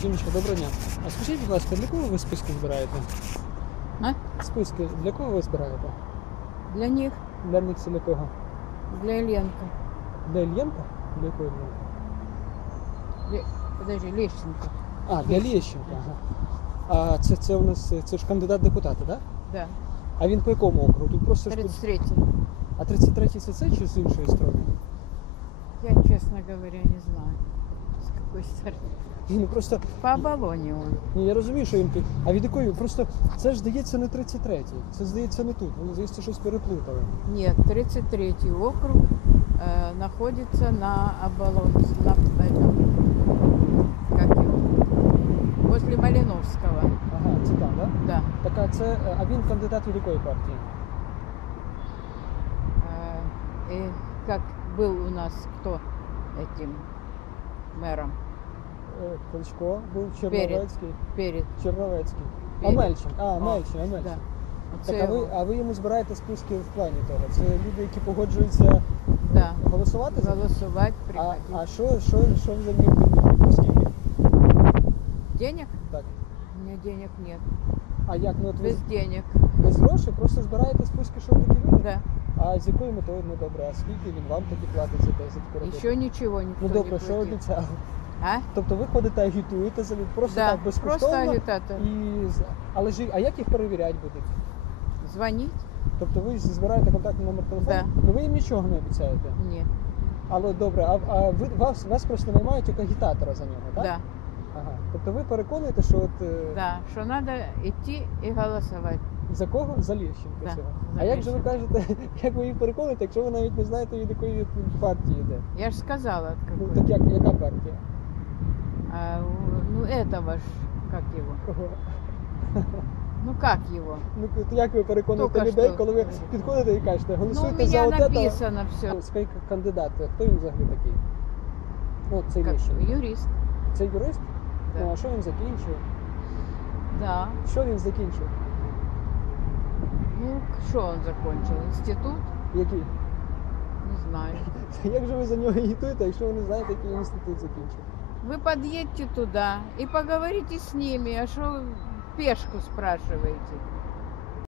Жіночка, доброго дня. А скажіть, будь ласка, для кого ви списки збираєте? А? Списки для кого ви збираєте? Для них, Для них це для кого? для Ленка. Для Ільєнка? Для якої Ільєнка? Подожди, Лещенко. А, для Лєщенка. Ага. А це, це у нас це ж кандидат так? Да? Да, А він по якому округу? Тут просто ж тут... 33 А 33-й це це чи з іншої сторони? Я, честно говоря, не знаю, с какой стороны. Ні, ну просто По оболоне он. ні, я розумію, що він під. А від якої? Просто це ж здається не 33-й. Це здається не тут. Вони здається, щось переплутали. Нет, 33 округ э, находится на оболоне, на этом, как его, возле Малиновского. Ага, це там, так? Да? Да. Так, а це. А він кандидат від якої партії? Э, и как был у нас кто этим мэром Е, Кличко був Черновецький. перед. Черновецький. А Перед. Мельчин. А, Мельчин, а Мельчин. Да. Так, а ви, його. а ви йому збираєте списки в плані того? Це люди, які погоджуються Да. голосувати за Голосовать, а, приходить. а що, що, що за даєте? Скільки? Денег? Так. У меня денег нет. А як? Ну, от ви Без денег. без грошей просто збираєте списки, що такі люди? Да. А з якою метою? Ну добре, а скільки він вам тоді платить за те, за таку роботу? Еще ничего никто Ну добре, не що платил. обіцяли? А? Тобто ви ходите агітуєте за просто Да, так просто безкоштовно. агитатор. І... з- Але ж а як їх перевіряти будуть? Звонить? Тобто ви збираєте контактний номер телефону? Да. Ну ви їм нічого не обіцяєте. Нет. Але добре, а, а ви вас, вас просто наймають як агітатора за нього, так? Да. Ага. Тобто ви переконуєте, що от е, Да. Что надо идти и голосовать. За кого? За Лєщенка Да, цього. за А як же ви кажете, як ви їх переконуєте, якщо ви навіть не знаєте, від якої партії йде? Я же сказала, от Ну какой. так як, яка партія? А, у- ну этого ж, как его? Кого? Ну как его? Ну от як ви переконуєте Тільки людей, що. коли ви підходите і кажете, Ну, у голосуйте за меня от этого? написано все. Скажіть, кандидат, хто він взагалі такий? Ну, цей Как Лещенко. юрист. Це юрист? Ну, Да. а що він закінчив? да. Що він закінчив? Ну, что он закончил? Институт? Який? Не знаю. Як же ви за нього агітуєте, якщо ви не знаєте, який інститут закінчив? Вы подъедьте туда и поговорите с ними, а что вы пешку спрашиваете?